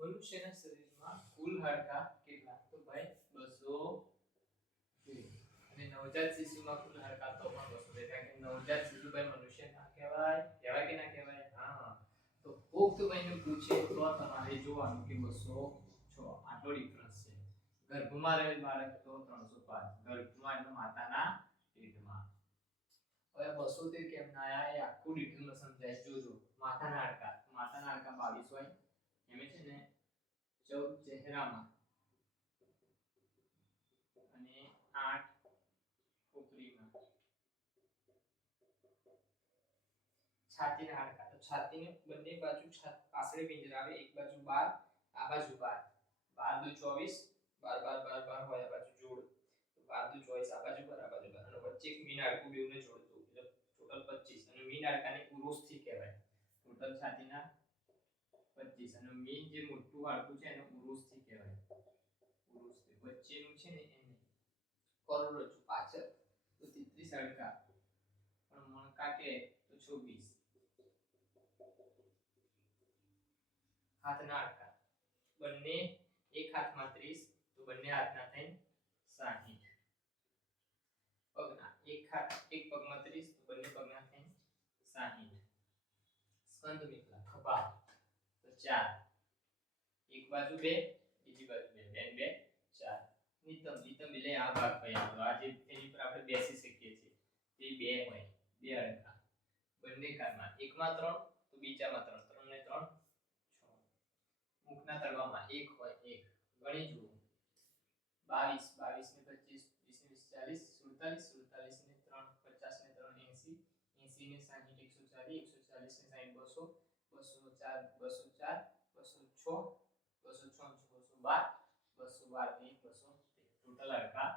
મનુષ્યના શરીરમાં કુલ હાડકાં કેટલા? તો ભાઈ 202. અને નવજાત શિશુમાં કુલ હાડકાં તો પણ 202, કારણ કે નવજાત શિશુ ભાઈ મનુષ્ય ના કહેવાય. કહેવાય કે ના કહેવાય? હા. તો પુખ્ત વયનું પૂછે તો તમારે જોવાનું કે 206 આટલો ડિફરન્સ છે. ગર્ભમાં રહેલ બાળક તો 305. ગર્ભમાં એટલે માતાના પેટમાં. હવે 213 કેમ ના આયા એ આખું ડિટેલમાં સમજાય. જોજો. માતાના હાડકાં 22 હોય. એમે છે ને 14 ચહેરામાં અને 8 ખોપરીમાં. છાતીના હાડકાં તો છાતીને બંને બાજુ પાછળ પિંજરાવે, એક બાજુ 12, આ બાજુ 12. 12 દુ 24, 12 12 12 હોય આ બાજુ જોડ. તો 12 દુ 24, આ બાજુ 12 આ બાજુ 12, અને વચ્ચે એક મીન હાડકું બેવને જોડતું, એટલે ટોટલ 25. અને મીન હાડકાને ઉરુસ્થિ કહેવાય. ટોટલ છાતીના 25, અને મીન જે મોટું હાડકું છે એને ઉરુસ્થિ કહેવાય. ઉરુસ્થિ વચ્ચેનું છે ને એને કરોડરજ્જુ. પાછળ તો 33 હાડકાં, પણ મણકા કે તો 26. હાથના હાડકાં બંને એક હાથમાં 30, તો બંને હાથના થઈને 60. પગના એક પગમાં 30, તો બંને પગના થઈને 60. સ્કંદ મિત્રા ખભા તો 4, એક બાજુ 2, બીજી બાજુ 2, 2 2 4. નિતંબ એટલે આ ભાગ ભાઈ આપણો, આ જે એની પર આપણે બેસી શકીએ છીએ તે 2 હોય. 2 હાડકાં બંને કાનમાં, એકમાં 3 તો બીજામાં 3, 3 ને 3 6. મુખના તળવામાં 1 હોય. 1 ગણી જુઓ. 22 22 ને 25, 20 ને 20 40, 47 47 ને 3 50 ને 3 80, 80 ને 60 140, 140 ને 60 200, 204 204 206 206 212 212 ને 213. ટોટલ હાડકાં